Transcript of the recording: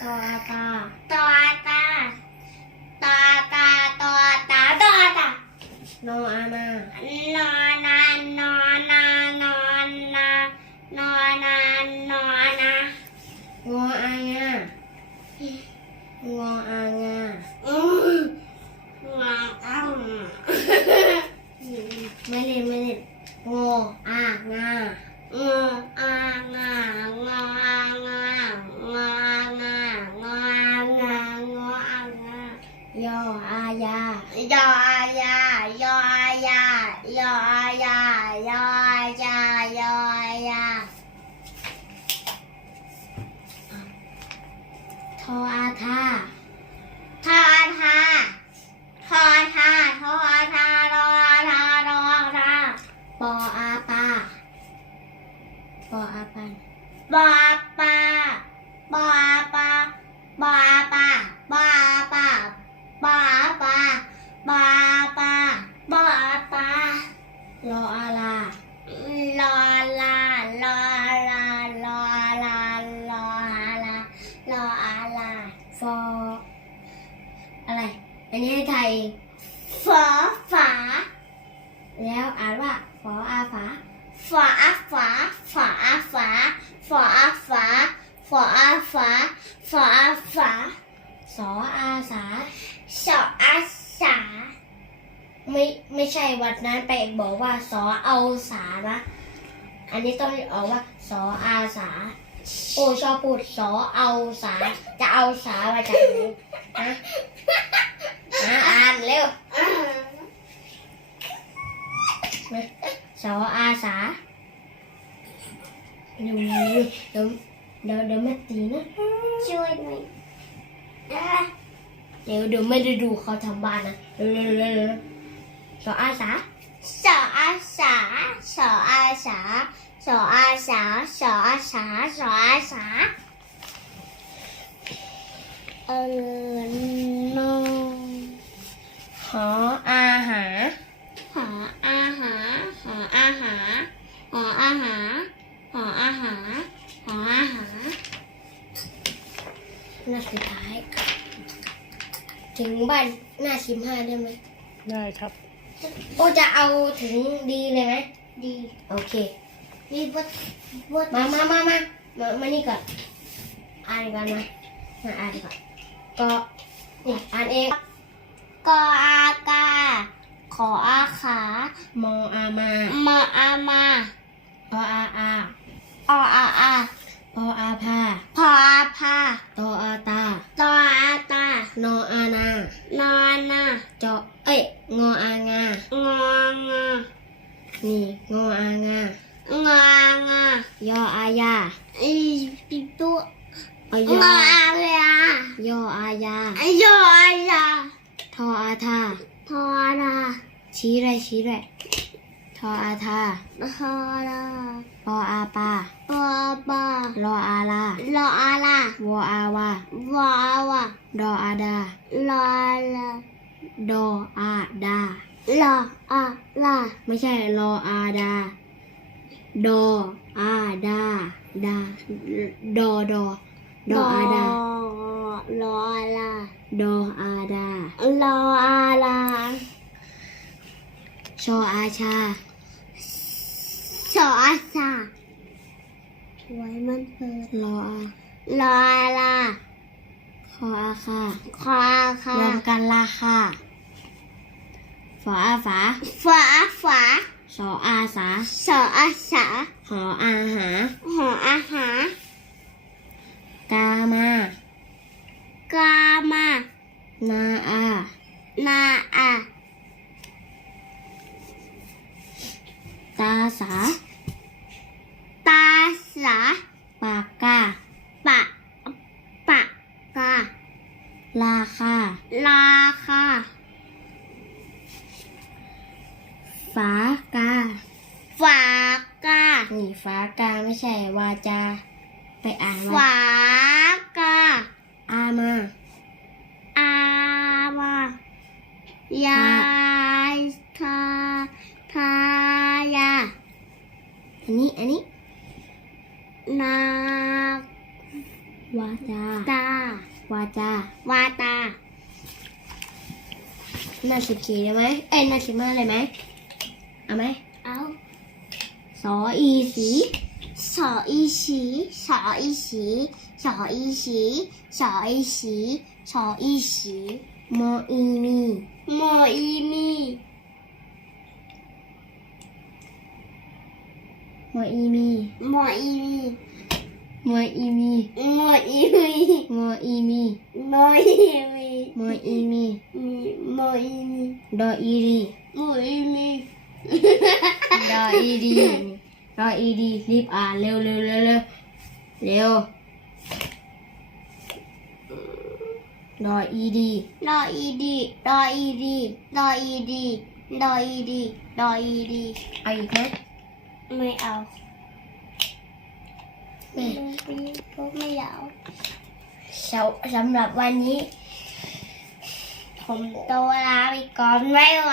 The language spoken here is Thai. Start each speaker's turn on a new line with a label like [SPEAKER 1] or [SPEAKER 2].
[SPEAKER 1] ตอตา
[SPEAKER 2] ตอตาตอตาตอตาตอตา
[SPEAKER 1] โนอานา
[SPEAKER 2] นอนานอนนานอนนานอนนานอนนาง
[SPEAKER 1] ออางางออางา
[SPEAKER 2] อืมงาอ้าว
[SPEAKER 1] ไม่เล่นไม่เล่นงออางา
[SPEAKER 2] งออางางออางางออางางออางางออางาย
[SPEAKER 1] ออายาย
[SPEAKER 2] อายายอายายอายายอายายอายอ
[SPEAKER 1] ทออาทา
[SPEAKER 2] ทออาทาทออาทาทออาทารออาทารออาทา
[SPEAKER 1] ปออาปาปออาปา
[SPEAKER 2] บออาปาบออาปาบอปาปา ปาปาปาปาปาปาล
[SPEAKER 1] ออาลา
[SPEAKER 2] ลอลาลอลาลอลาลออาลาลออาลา
[SPEAKER 1] ฟออะไร อันนี้ไทย
[SPEAKER 2] ฟอฝา
[SPEAKER 1] แล้วอ่านว่าฟออาฝา
[SPEAKER 2] ฝาอาฝาฝาอาฝาฝาอาฝาฝาอาฝาฝาอาฝา
[SPEAKER 1] สออาสา
[SPEAKER 2] สออาสา
[SPEAKER 1] ไม่ไม่ใช่วันนั้นไปบอกว่าสอเอาสานะอันนี้ต้องออกว่าสออาสา โอชอบพูดสอเอาสา จะเอาสามาจากไหนฮะฮะอ่านเร็วสออาสาเดี๋ยวเดี๋ยวเดี๋ยวเดี๋ยวแม่ตีนะ
[SPEAKER 2] ช่วยหน่อย
[SPEAKER 1] เดี๋ยวเดี๋ยวไม่ได้ดูเขาทำบ้านนะเร็วเร็วเร็วเร็วสออาสา
[SPEAKER 2] สออาสาสออาสาสออาสาสออาสาสออาสาเออโน
[SPEAKER 1] หออาหา
[SPEAKER 2] หาอาหารหาอาหารหาอาหารหาอาหารหาอาหาร
[SPEAKER 1] หน้าสุดท้าย ถึงบ้านหน้าชิมห้าได้ไหม
[SPEAKER 3] ได้ครับ
[SPEAKER 1] โอ้จะเอาถึงดีเลยไหม
[SPEAKER 2] ดี
[SPEAKER 1] โอเค
[SPEAKER 2] มีบทบท
[SPEAKER 1] มามามามามามานี่ก่อนอ่านก่อนมามาอ่านก่อนก็เนี่ยอ่านเอง
[SPEAKER 2] กออากา ขออาขาม
[SPEAKER 1] ออามา
[SPEAKER 2] มาอามา
[SPEAKER 1] พออาอา
[SPEAKER 2] อออาอา
[SPEAKER 1] พ ออาพา
[SPEAKER 2] พออาพา
[SPEAKER 1] ตออาตา
[SPEAKER 2] ตออาตา น
[SPEAKER 1] ออานา
[SPEAKER 2] นอนนา
[SPEAKER 1] จอเอ้ย งออางา
[SPEAKER 2] งองา
[SPEAKER 1] นี่ งออางางา
[SPEAKER 2] งา ย
[SPEAKER 1] ออายา
[SPEAKER 2] อีปิตุ
[SPEAKER 1] เอา
[SPEAKER 2] ง
[SPEAKER 1] ยอ
[SPEAKER 2] อาเลีย
[SPEAKER 1] ยออายา
[SPEAKER 2] ยอายา
[SPEAKER 1] ทออาทา
[SPEAKER 2] ทอรา
[SPEAKER 1] ชี้ด้วยชี้ด้วยท ออาทา
[SPEAKER 2] ทอรา
[SPEAKER 1] ปออาปา
[SPEAKER 2] ปอปาร
[SPEAKER 1] ออาลา
[SPEAKER 2] ลออาลาว
[SPEAKER 1] ออาวาวา
[SPEAKER 2] วา
[SPEAKER 1] ดออาดา
[SPEAKER 2] ลอลา
[SPEAKER 1] ดออาดา
[SPEAKER 2] ลออาลา
[SPEAKER 1] ไม่ใช่รออาดาดออาดาดาดอดอดออาดา
[SPEAKER 2] ลอลา
[SPEAKER 1] ดออาดา
[SPEAKER 2] ลออาลา
[SPEAKER 1] ชออาชา
[SPEAKER 2] สออาสาไว้มันเปิด
[SPEAKER 1] รออา
[SPEAKER 2] ลออาลา
[SPEAKER 1] คออาคา
[SPEAKER 2] คออาคาร
[SPEAKER 1] วมกันราคาฝออาฝา
[SPEAKER 2] ฝาฝา
[SPEAKER 1] สออาสา
[SPEAKER 2] สออาสา
[SPEAKER 1] หออาหา
[SPEAKER 2] หออาหาร
[SPEAKER 1] กามา
[SPEAKER 2] กามา
[SPEAKER 1] นาอา
[SPEAKER 2] นาอา
[SPEAKER 1] ตาสา
[SPEAKER 2] ตาสา
[SPEAKER 1] ปากกา
[SPEAKER 2] ปะปะกา
[SPEAKER 1] ราคา
[SPEAKER 2] ลาคา
[SPEAKER 1] ฝากา
[SPEAKER 2] ฝากา
[SPEAKER 1] นี่ฝากาไม่ใช่วาจา ไปอ่านว่า
[SPEAKER 2] ฝากา
[SPEAKER 1] อามา
[SPEAKER 2] อามายายทาทายา
[SPEAKER 1] อันนี้ อันนี้
[SPEAKER 2] นา
[SPEAKER 1] วาจา
[SPEAKER 2] ตาวา
[SPEAKER 1] จา
[SPEAKER 2] วาตา
[SPEAKER 1] หน้าสิบสี่ได้ไหม เอ้ยหน้าสิบห้าได้ไหมเอาไหม
[SPEAKER 2] เอา
[SPEAKER 1] สออีสี
[SPEAKER 2] สออีสีสออีสีสออีสีสออีสีสออีสี
[SPEAKER 1] มออีมี
[SPEAKER 2] โมอีมี
[SPEAKER 1] มออีมี
[SPEAKER 2] โมอีมี
[SPEAKER 1] มออีมี
[SPEAKER 2] โมอีมี
[SPEAKER 1] มออีมี
[SPEAKER 2] โม อีมี
[SPEAKER 1] มออีมี
[SPEAKER 2] โมอีมี
[SPEAKER 1] ดออีรี
[SPEAKER 2] โมอีมี
[SPEAKER 1] ดออีดีดออีดีรีบอ่านเร็วเร็วเร็วเร็วเร็วดออีดี
[SPEAKER 2] ดออีดีดออีดีดออีดีดออีดีดออีดี
[SPEAKER 1] เอาอีกไหม
[SPEAKER 2] ไม่เอา
[SPEAKER 1] ไม่
[SPEAKER 2] ก็ไม่เอา
[SPEAKER 1] สำสำหรับวันนี้
[SPEAKER 2] ผมโตลาไปก่อนไม่ไหว